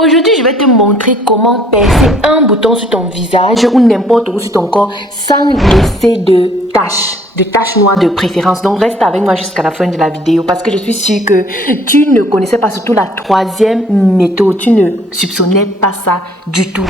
Aujourd'hui, je vais te montrer comment percer un bouton sur ton visage ou n'importe où sur ton corps sans laisser de taches noires de préférence. Donc, reste avec moi jusqu'à la fin de la vidéo parce que je suis sûre que tu ne connaissais pas surtout la troisième méthode. Tu ne soupçonnais pas ça du tout.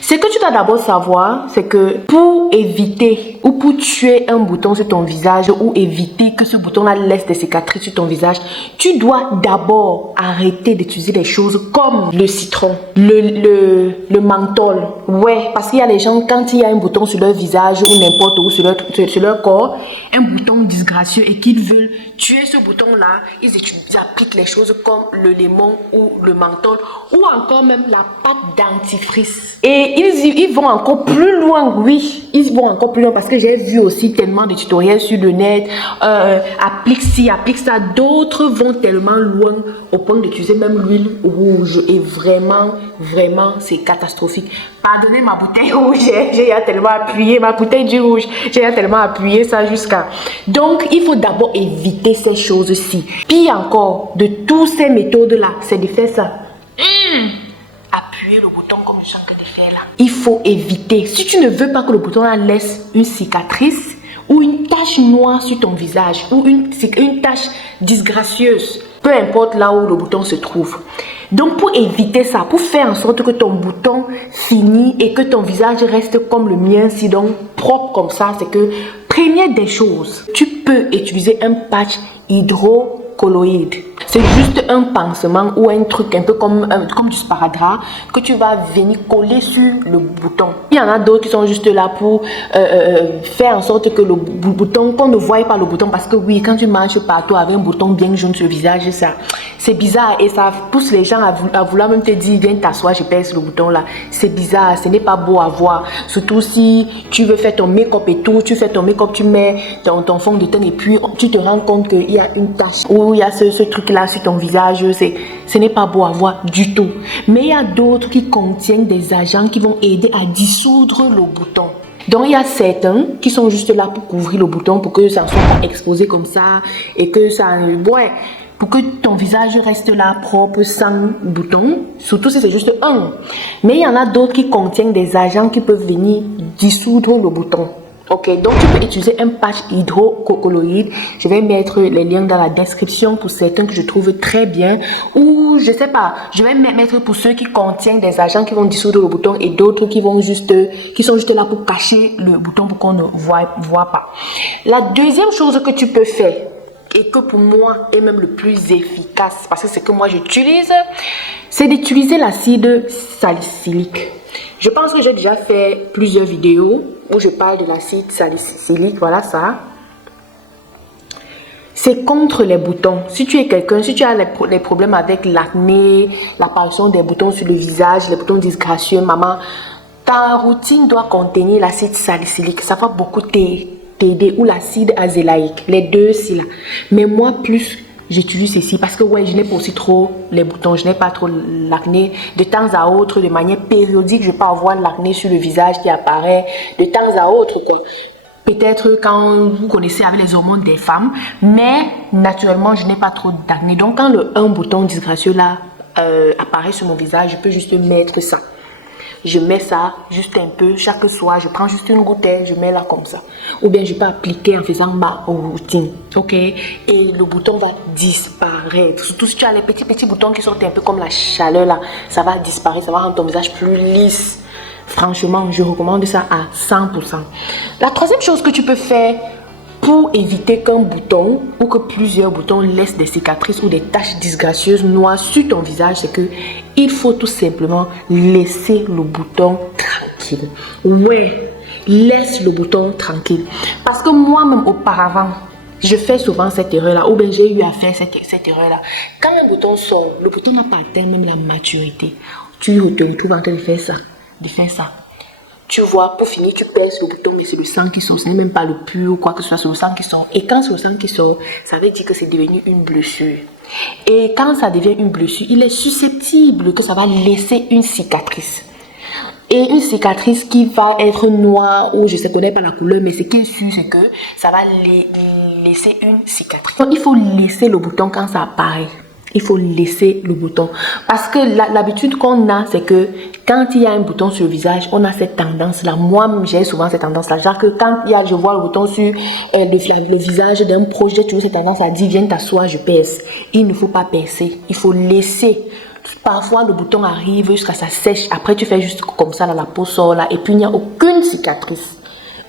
Ce que tu dois d'abord savoir, c'est que pour éviter ou pour tuer un bouton sur ton visage ou éviter que ce bouton-là laisse des cicatrices sur ton visage, tu dois d'abord arrêter d'utiliser des choses comme le citron, le menthol. Ouais, parce qu'il y a les gens, quand il y a un bouton sur leur visage ou n'importe où sur leur corps, un bouton disgracieux et qu'ils veulent tuer ce bouton-là, ils appliquent les choses comme le lemon ou le menthol ou encore même la pâte dentifrice. Et ils vont encore plus loin, oui, ils vont encore plus loin parce que j'ai vu aussi tellement de tutoriels sur le net, applique ci, applique ça, d'autres vont tellement loin au point d'utiliser même l'huile rouge et vraiment, c'est catastrophique. Pardonnez ma bouteille rouge, j'ai tellement appuyé, ma bouteille du rouge, j'ai tellement appuyé ça jusqu'à... Donc, il faut d'abord éviter ces choses-ci. Pire encore, de toutes ces méthodes-là, c'est de faire ça. Appuyer le bouton comme je suis en train de faire là. Il faut éviter. Si tu ne veux pas que le bouton là laisse une cicatrice ou une tache noire sur ton visage ou une tache disgracieuse, peu importe là où le bouton se trouve. Donc pour éviter ça, pour faire en sorte que ton bouton finisse et que ton visage reste comme le mien, si donc propre comme ça, c'est que première des choses, tu peux utiliser un patch hydrocolloïde. C'est juste un pansement ou un truc un peu comme du sparadrap que tu vas venir coller sur le bouton. Il y en a d'autres qui sont juste là pour faire en sorte que le bouton, qu'on ne voie pas le bouton, parce que oui, quand tu marches partout avec un bouton bien jaune sur le visage, ça, c'est bizarre et ça pousse les gens à vouloir même te dire viens t'asseoir, je pèse le bouton là. C'est bizarre, ce n'est pas beau à voir. Surtout si tu veux faire ton make-up et tout, tu fais ton make-up, tu mets ton fond de teint et puis tu te rends compte qu'il y a une tache ou il y a ce truc là sur ton visage, ce n'est pas beau à voir du tout. Mais il y a d'autres qui contiennent des agents qui vont aider à dissoudre le bouton. Donc il y a certains qui sont juste là pour couvrir le bouton pour que ça ne soit pas exposé comme ça et que ça, ouais, pour que ton visage reste là propre sans bouton, surtout si c'est juste un. Mais il y en a d'autres qui contiennent des agents qui peuvent venir dissoudre le bouton. Ok, donc tu peux utiliser un patch hydrocolloïde. Je vais mettre les liens dans la description pour certains que je trouve très bien. Ou je sais pas, je vais mettre pour ceux qui contiennent des agents qui vont dissoudre le bouton et d'autres qui sont juste là pour cacher le bouton pour qu'on ne voit pas. La deuxième chose que tu peux faire et que pour moi est même le plus efficace parce que c'est que moi j'utilise, c'est d'utiliser l'acide salicylique. Je pense que j'ai déjà fait plusieurs vidéos où je parle de l'acide salicylique, voilà ça. C'est contre les boutons. Si tu es quelqu'un, si tu as les problèmes avec l'acné, l'apparition des boutons sur le visage, les boutons disgracieux, maman, ta routine doit contenir l'acide salicylique. Ça va beaucoup t'aider ou l'acide azélaïque, les deux ci là. Mais moi plus j'utilise ceci parce que ouais, je n'ai pas aussi trop les boutons, je n'ai pas trop l'acné. De temps à autre, de manière périodique, je peux avoir l'acné sur le visage qui apparaît de temps à autre quoi. Peut-être quand vous connaissez avec les hormones des femmes, mais naturellement, je n'ai pas trop d'acné. Donc quand un bouton disgracieux là apparaît sur mon visage, je peux juste mettre ça. Je mets ça juste un peu chaque soir. Je prends juste une gouttelle, je mets là comme ça. Ou bien je peux appliquer en faisant ma routine. Ok? Et le bouton va disparaître. Surtout si tu as les petits boutons qui sont un peu comme la chaleur là. Ça va disparaître, ça va rendre ton visage plus lisse. Franchement, je recommande ça à 100%. La troisième chose que tu peux faire pour éviter qu'un bouton ou que plusieurs boutons laissent des cicatrices ou des taches disgracieuses noires sur ton visage, c'est que il faut tout simplement laisser le bouton tranquille. Ouais, laisse le bouton tranquille. Parce que moi-même auparavant, je fais souvent cette erreur-là, ou bien j'ai eu à faire cette erreur-là. Quand un bouton sort, le bouton n'a pas atteint même la maturité. Tu te retrouves en train de faire ça, Tu vois, pour finir, tu pèses le bouton, mais c'est le sang qui sort. Ce n'est même pas le pur ou quoi que ce soit, c'est le sang qui sort. Et quand c'est le sang qui sort, ça veut dire que c'est devenu une blessure. Et quand ça devient une blessure, il est susceptible que ça va laisser une cicatrice. Et une cicatrice qui va être noire ou je ne connais pas la couleur, mais ce qui est sûr, c'est que ça va laisser une cicatrice. Donc, il faut laisser le bouton quand ça apparaît. Il faut laisser le bouton. Parce que l'habitude qu'on a, c'est que quand il y a un bouton sur le visage, on a cette tendance-là. Moi, j'ai souvent cette tendance-là. Genre que quand je vois le bouton sur le visage d'un proche, j'ai toujours cette tendance à dire, viens t'asseoir, je pèse. Il ne faut pas percer. Il faut laisser. Parfois, le bouton arrive jusqu'à ça sèche. Après, tu fais juste comme ça, là, la peau sort là. Et puis, il n'y a aucune cicatrice.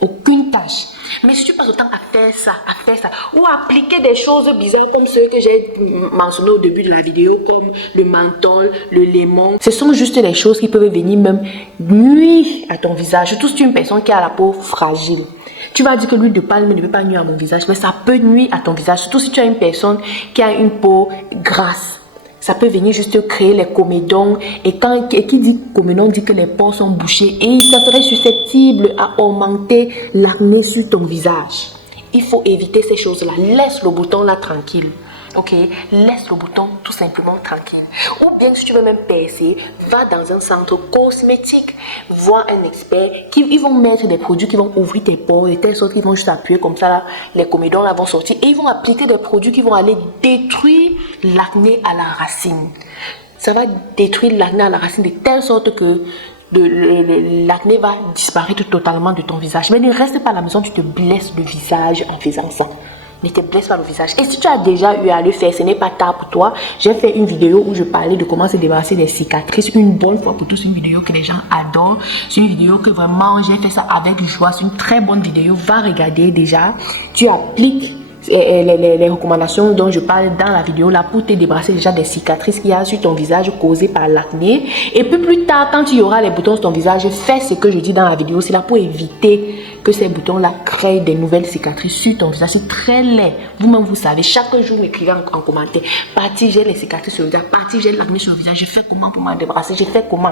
Aucune tache. Mais si tu passes autant à faire ça, ou à appliquer des choses bizarres comme ceux que j'ai mentionné au début de la vidéo, comme le menthol, le lemon, ce sont juste des choses qui peuvent venir même nuire à ton visage. Surtout si tu es une personne qui a la peau fragile. Tu vas dire que l'huile de palme ne peut pas nuire à mon visage, mais ça peut nuire à ton visage. Surtout si tu es une personne qui a une peau grasse. Ça peut venir juste créer les comédons. Et qui dit comédon dit que les pores sont bouchés. Et ça serait susceptible à augmenter l'acné sur ton visage. Il faut éviter ces choses-là. Laisse le bouton là tranquille. Ok, laisse le bouton tout simplement tranquille. Ou bien si tu veux même percer, va dans un centre cosmétique, vois un expert, ils vont mettre des produits qui vont ouvrir tes pores, de telle sorte qu'ils vont juste appuyer comme ça, là, les comédons là vont sortir et ils vont appliquer des produits qui vont aller détruire l'acné à la racine. Ça va détruire l'acné à la racine de telle sorte que l'acné va disparaître totalement de ton visage. Mais ne reste pas à la maison, tu te blesses le visage en faisant ça. Ne te blesse pas le visage. Et si tu as déjà eu à le faire, ce n'est pas tard pour toi. J'ai fait une vidéo où je parlais de comment se débarrasser des cicatrices. Une bonne fois pour tous, une vidéo que les gens adorent. C'est une vidéo que vraiment, j'ai fait ça avec joie. C'est une très bonne vidéo. Va regarder déjà. Tu appliques les recommandations dont je parle dans la vidéo là pour te débarrasser déjà des cicatrices qu'il y a sur ton visage causées par l'acné. Et puis plus tard, quand tu auras les boutons sur ton visage, fais ce que je dis dans la vidéo. C'est là pour éviter que ces boutons là créent des nouvelles cicatrices sur ton visage. C'est très laid. Vous-même vous savez, chaque jour m'écrivez en commentaire, partie j'ai les cicatrices sur le visage, partie j'ai l'acné sur le visage, je fais comment pour m'en débarrasser, je fais comment.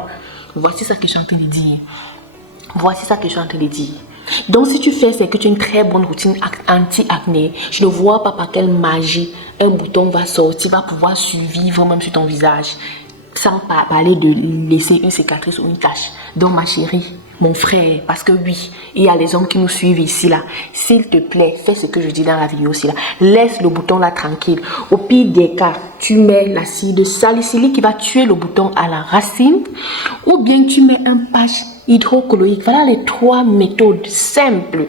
Voici ça que je suis en train de dire. Voici ça que je suis en train de dire. Donc si tu fais, c'est que tu as une très bonne routine anti-acné. Je ne vois pas par quelle magie un bouton va sortir, va pouvoir survivre même sur ton visage, sans parler de laisser une cicatrice ou une tache. Donc ma chérie, mon frère, parce que oui, il y a les hommes qui nous suivent ici là. S'il te plaît, fais ce que je dis dans la vidéo aussi là. Laisse le bouton là tranquille. Au pire des cas, tu mets l'acide salicylique qui va tuer le bouton à la racine, ou bien tu mets un patch hydrocolloïque. Voilà les trois méthodes simples.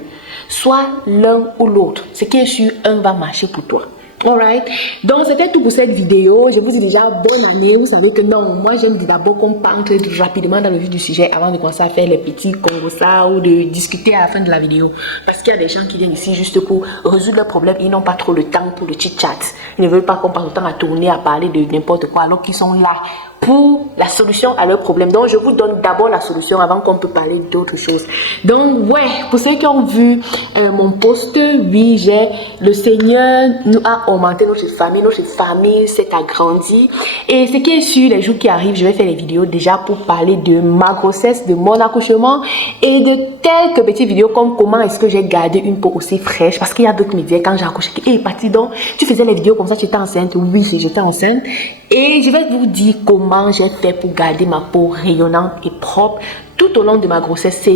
Soit l'un ou l'autre. Ce qui est sûr, un va marcher pour toi. Alright, donc c'était tout pour cette vidéo. Je vous dis déjà bonne année. Vous savez que non, moi j'aime d'abord qu'on entre rapidement dans le vif du sujet avant de commencer à faire les petits congossas ou de discuter à la fin de la vidéo. Parce qu'il y a des gens qui viennent ici juste pour résoudre leurs problèmes. Ils n'ont pas trop le temps pour le chit-chat. Ils ne veulent pas qu'on passe le temps à tourner, à parler de n'importe quoi, alors qu'ils sont là pour la solution à leurs problèmes. Donc je vous donne d'abord la solution avant qu'on peut parler d'autres choses. Donc ouais, pour ceux qui ont vu mon post, oui, le Seigneur nous a augmenté notre famille s'est agrandie. Et ce qui est sûr, les jours qui arrivent, je vais faire des vidéos déjà pour parler de ma grossesse, de mon accouchement et de quelques petites vidéos comme comment est-ce que j'ai gardé une peau aussi fraîche. Parce qu'il y a d'autres qui me disaient quand j'ai accouché, hé Patty, donc tu faisais les vidéos comme ça, tu étais enceinte. Oui, j'étais enceinte. Et je vais vous dire comment j'ai fait pour garder ma peau rayonnante et propre tout au long de ma grossesse.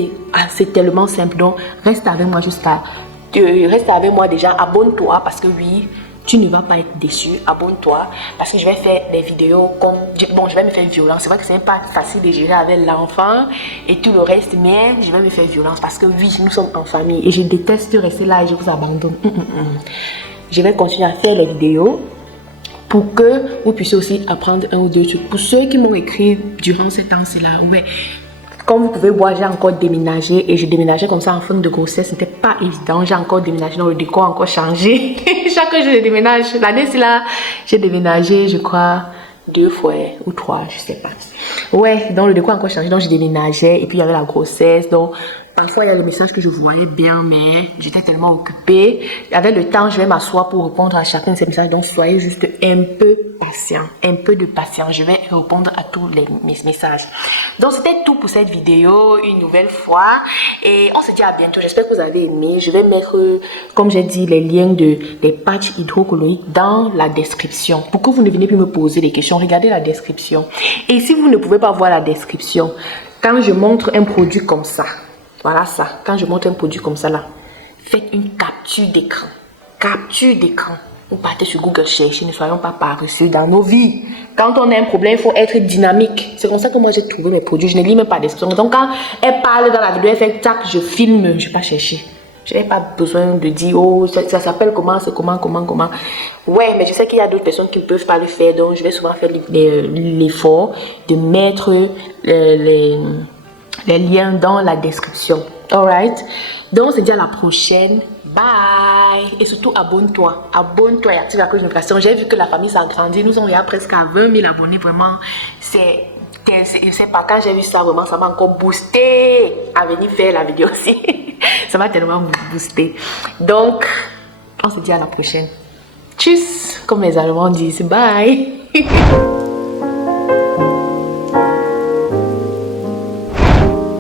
C'est tellement simple. Donc, reste avec moi reste avec moi déjà. Abonne-toi parce que oui, tu ne vas pas être déçu. Abonne-toi parce que je vais faire des vidéos comme... Bon, je vais me faire violence. C'est vrai que c'est pas facile de gérer avec l'enfant et tout le reste, mais je vais me faire violence parce que oui, nous sommes en famille et je déteste rester là et je vous abandonne. Je vais continuer à faire les vidéos pour que vous puissiez aussi apprendre un ou deux trucs. Pour ceux qui m'ont écrit durant ces temps-là, ouais, comme vous pouvez voir, j'ai encore déménagé et je déménageais comme ça en fin de grossesse. C'était pas évident. J'ai encore déménagé, donc le décor a encore changé. Chaque jour, je déménage. L'année-ci là, j'ai déménagé, je crois, 2 fois ou 3, je sais pas. Ouais, donc le décor a encore changé, donc je déménageais et puis il y avait la grossesse, donc parfois il y a le message que je voyais bien, mais j'étais tellement occupée. Avec le temps, je vais m'asseoir pour répondre à chacun de ces messages, donc soyez juste un peu patient, un peu de patience. Je vais répondre à tous mes messages. Donc c'était tout pour cette vidéo, une nouvelle fois, et on se dit à bientôt. J'espère que vous avez aimé. Je vais mettre, comme j'ai dit, les liens des patchs hydrocolloïques dans la description pour que vous ne venez plus me poser des questions. Regardez la description. Et si vous ne pouvez pas voir la description, quand je montre un produit comme ça, voilà ça, quand je montre un produit comme ça là, faites une capture d'écran. Capture d'écran. Vous partez sur Google chercher, ne soyons pas paresseux dans nos vies. Quand on a un problème, il faut être dynamique. C'est comme ça que moi j'ai trouvé mes produits. Je ne lis même pas description. Donc quand elle parle dans la vidéo, elle fait tac, je filme, je ne vais pas chercher. Je n'ai pas besoin de dire, oh, ça s'appelle comment, c'est comment. Ouais, mais je sais qu'il y a d'autres personnes qui ne peuvent pas le faire. Donc je vais souvent faire l'effort de mettre les liens dans la description. Alright? Donc, on se dit à la prochaine. Bye! Et surtout, abonne-toi. Abonne-toi et active la cloche de notification. J'ai vu que la famille s'agrandit. Nous sommes presque à 20 000 abonnés. Vraiment, c'est pas quand j'ai vu ça, vraiment, ça m'a encore boosté à venir faire la vidéo aussi. Ça m'a tellement boosté. Donc, on se dit à la prochaine. Tchuss! Comme les Allemands disent. Bye!